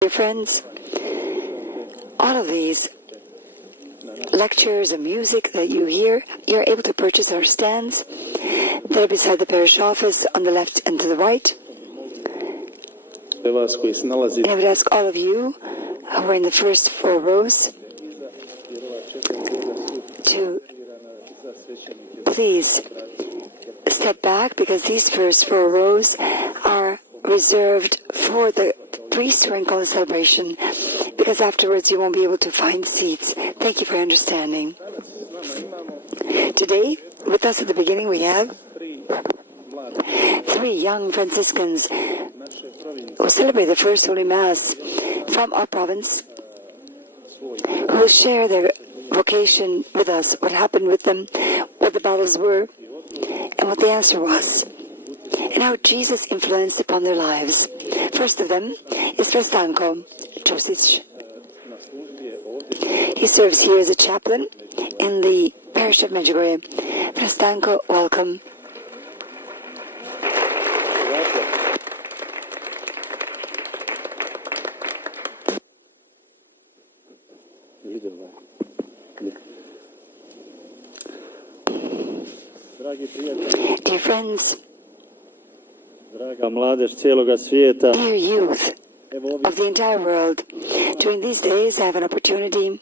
Dear friends, all of these lectures and music that you hear, you're able to purchase our stands. They're beside the parish office on the left and to the right. And I would ask all of you who are in the first 4 rows to please step back, because these first 4 rows are reserved for the priests who are in call celebration, because afterwards you won't be able to find seats. Thank you for your understanding. Today, with us at the beginning, we have 3 young Franciscans who celebrate the first Holy Mass from our province, who will share their vocation with us, what happened with them, what the battles were, and what the answer was, and how Jesus influenced upon their lives. First of them is Stanko, Josip. He serves here as a chaplain in the parish of Medjugorje. Stanko, welcome. Dear friends, dear youth of the entire world, during these days I have an opportunity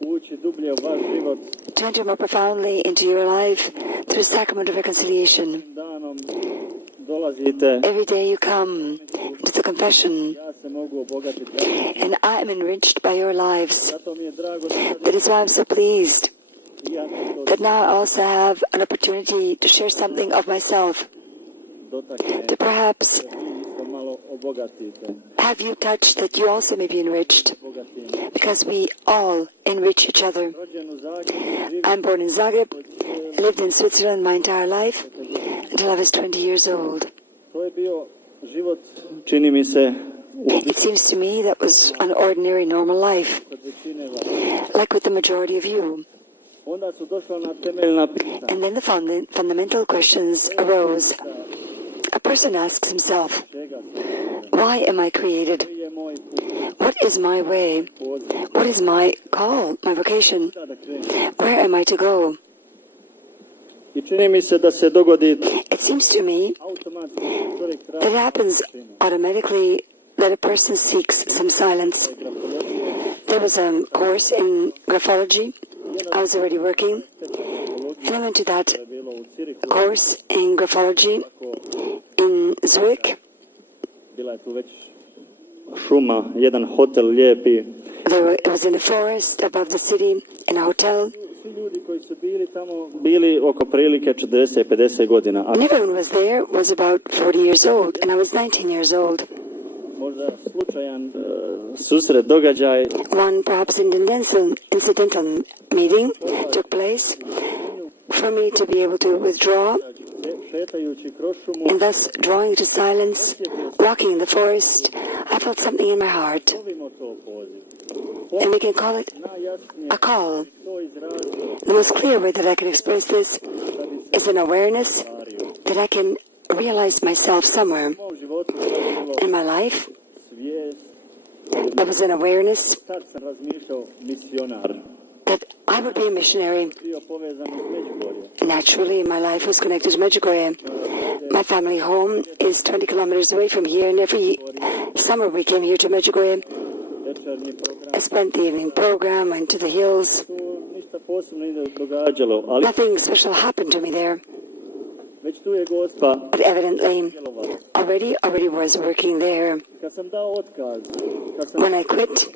to enter more profoundly into your life through the sacrament of reconciliation. Every day you come into the confession, and I am enriched by your lives. That is why I'm so pleased that now I also have an opportunity to share something of myself, to perhaps have you touched that you also may be enriched, because we all enrich each other. I'm born in Zagreb, lived in Switzerland my entire life until I was 20 years old. It seems to me that was an ordinary, normal life, like with the majority of you. And then the fundamental questions arose. A person asks himself, why am I created? What is my way? What is my call, my vocation? Where am I to go? It seems to me that it happens automatically that a person seeks some silence. There was a course in graphology. I was already working, and I went to that course in graphology in Zurich. It was in a forest above the city, in a hotel. And everyone was there was about 40 years old, and I was 19 years old. One perhaps incidental meeting took place for me to be able to withdraw, and thus drawing to silence, walking in the forest, I felt something in my heart. And we can call it a call. The most clear way that I can express this is an awareness that I can realize myself somewhere in my life. There was an awareness that I would be a missionary. Naturally, my life was connected to Medjugorje. My family home is 20 kilometers away from here, and every summer we came here to Medjugorje. I spent the evening program, went to the hills. Nothing special happened to me there. But evidently, already was working there. When I quit,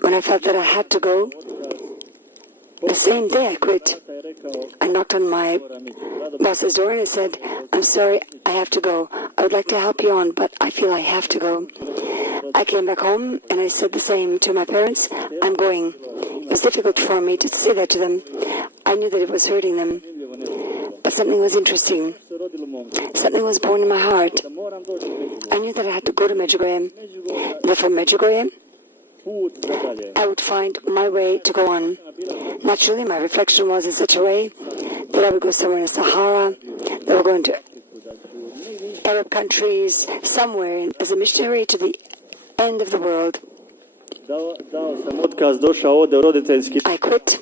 when I felt that I had to go, the same day I quit, I knocked on my boss's door and I said, I'm sorry, I have to go. I would like to help you on, but I feel I have to go. I came back home and I said the same to my parents, I'm going. It was difficult for me to say that to them. I knew that it was hurting them. But something was interesting. Something was born in my heart. I knew that I had to go to Medjugorje. That from Medjugorje, I would find my way to go on. Naturally, my reflection was in such a way that I would go somewhere in the Sahara, that I would go into Arab countries, somewhere as a missionary to the end of the world. Dao sam otkaz, došao ovde u roditeljski. I quit,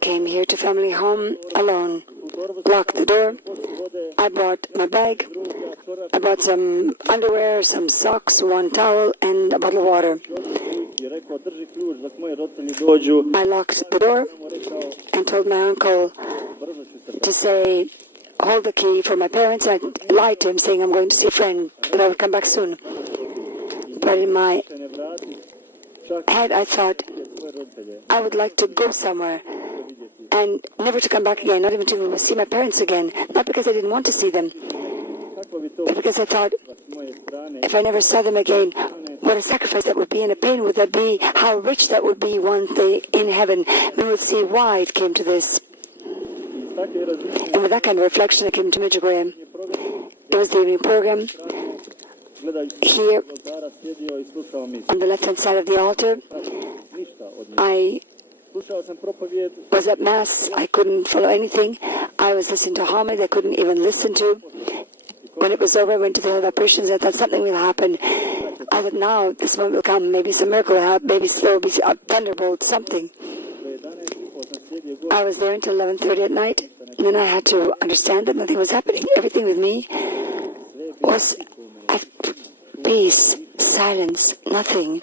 came here to family home alone, locked the door. I brought my bag. I brought some underwear, some socks, one towel, and a bottle of water. I locked the door and told my uncle to say, hold the key for my parents. I lied to him, saying I'm going to see a friend, that I would come back soon. But in my head, I thought I would like to go somewhere and never to come back again, not even to see my parents again. Not because I didn't want to see them, but because I thought, if I never saw them again, what a sacrifice that would be and a pain would that be, how rich that would be one day in heaven. We would see why it came to this. And with that kind of reflection, I came to Medjugorje. It was the evening program. Here, on the left-hand side of the altar, I was at Mass. I couldn't follow anything. I was listening to homily I couldn't even listen to. When it was over, I went to the other Christians. I thought something will happen. I thought, now this moment will come. Maybe some miracle will happen. Maybe slow, be a thunderbolt, something. I was there until 11:30 at night. And then I had to understand that nothing was happening. Everything with me was at peace, silence, nothing.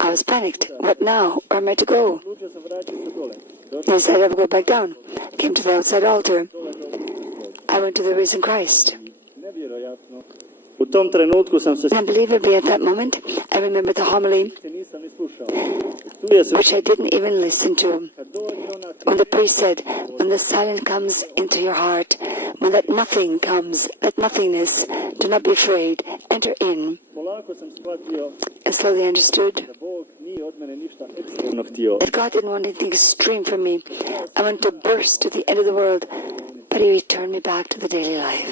I was panicked. What now? Where am I to go? I decided I would go back down. Came to the outside altar. I went to the risen Christ. Unbelievably, at that moment, I remembered the homily, which I didn't even listen to. When the priest said, when the silence comes into your heart, when that nothing comes, that nothingness, do not be afraid, enter in. And slowly I understood that God didn't want anything extreme from me. I wanted to burst to the end of the world, but He returned me back to the daily life.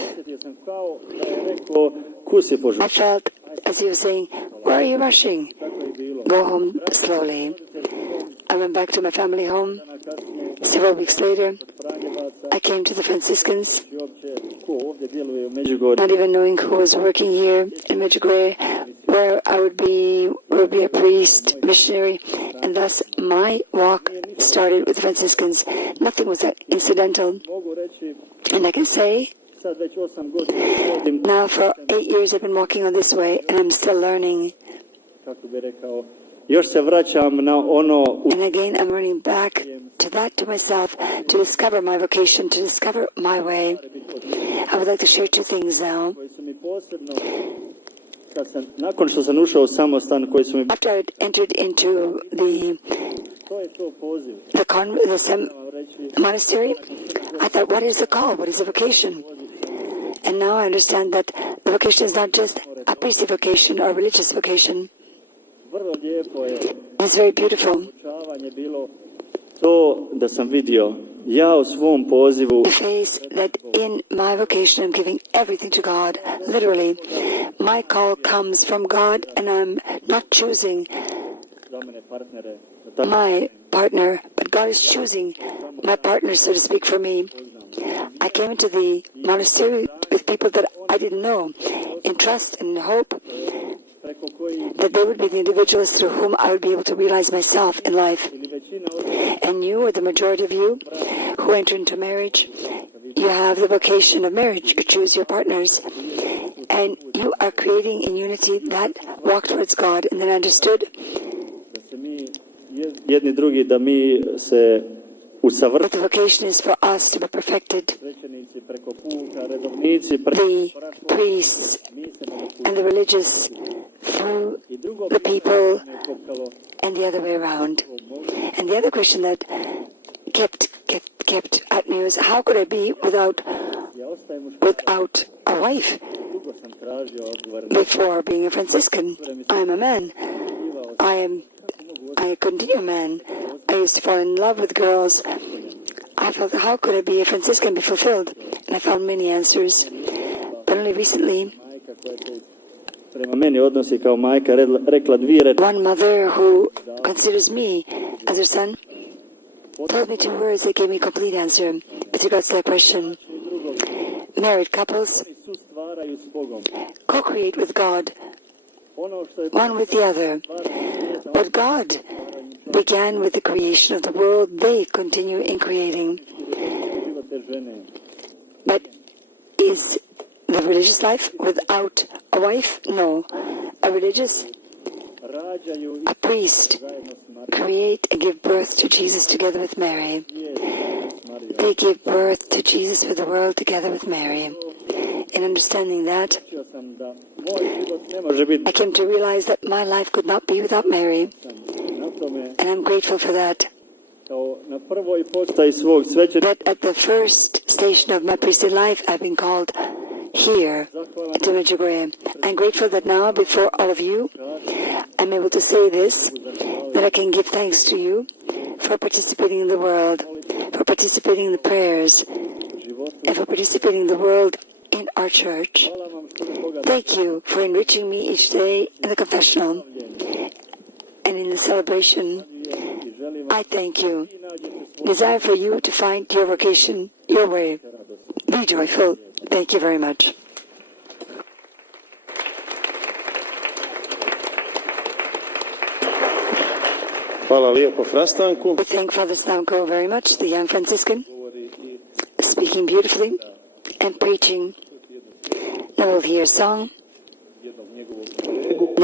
I felt as He was saying, where are you rushing? Go home slowly. I went back to my family home. Several weeks later, I came to the Franciscans, not even knowing who was working here in Medjugorje, where I would be a priest, missionary, and thus my walk started with the Franciscans. Nothing was that incidental. And I can say, now for 8 years I've been walking on this way, and I'm still learning. And again, I'm running back to that, to myself, to discover my vocation, to discover my way. I would like to share two things now. After I entered into the monastery, I thought, what is the call? What is the vocation? And now I understand that the vocation is not just a priestly vocation or a religious vocation. It's very beautiful. The face that in my vocation I'm giving everything to God, literally. My call comes from God, and I'm not choosing my partner, but God is choosing my partner, so to speak, for me. I came into the monastery with people that I didn't know, in trust and hope that they would be the individuals through whom I would be able to realize myself in life. And you, or the majority of you, who enter into marriage, you have the vocation of marriage. You choose your partners. And you are creating in unity that walk towards God. And then I understood that the vocation is for us to be perfected. The priests and the religious through the people, and the other way around. And the other question that kept at me was, how could I be without a wife? Before being a Franciscan, I am a man. I continue a man. I used to fall in love with girls. I felt, how could I be a Franciscan, be fulfilled? And I found many answers. But only recently, one mother who considers me as her son told me 2 words that gave me a complete answer with regards to that question. Married couples co-create with God one with the other. What God began with the creation of the world, they continue in creating. But is the religious life without a wife? No. A priest, create and give birth to Jesus together with Mary. They give birth to Jesus for the world together with Mary. In understanding that, I came to realize that my life could not be without Mary. And I'm grateful for that. That at the first station of my priesthood life, I've been called here to Medjugorje. I'm grateful that now, before all of you, I'm able to say this, that I can give thanks to you for participating in the world, for participating in the prayers, and for participating in the world in our church. Thank you for enriching me each day in the confessional and in the celebration. I thank you. Desire for you to find your vocation, your way. Be joyful. Thank you very much. Hvala lijepo, Stanku. We thank Father Stanko very much, the young Franciscan, speaking beautifully and preaching. Now we'll hear a song